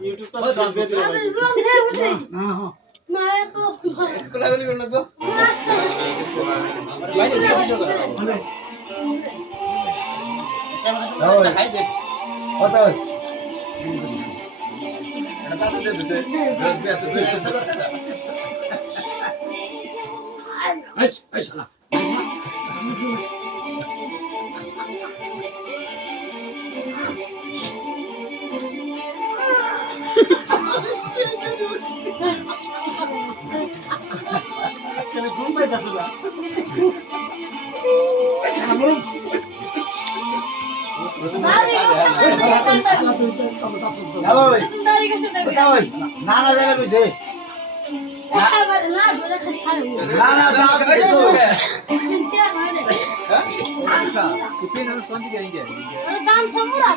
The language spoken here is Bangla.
ইউটিউব তো দিয়ে দিও ভাই না হ্যাঁ মায়া তো কোলাগুলি কোন লাগবো বাইরে ভিডিও কর ক্যামেরা হাই দেখ কত এটা তাতে দিতেছে রোজ বি আছে এই শালা চলে ঘুম পাইতাছ না শালা মরুম না না জায়গা কইছে না না कितने नाम कौन सी करेंगे দাম সমুরা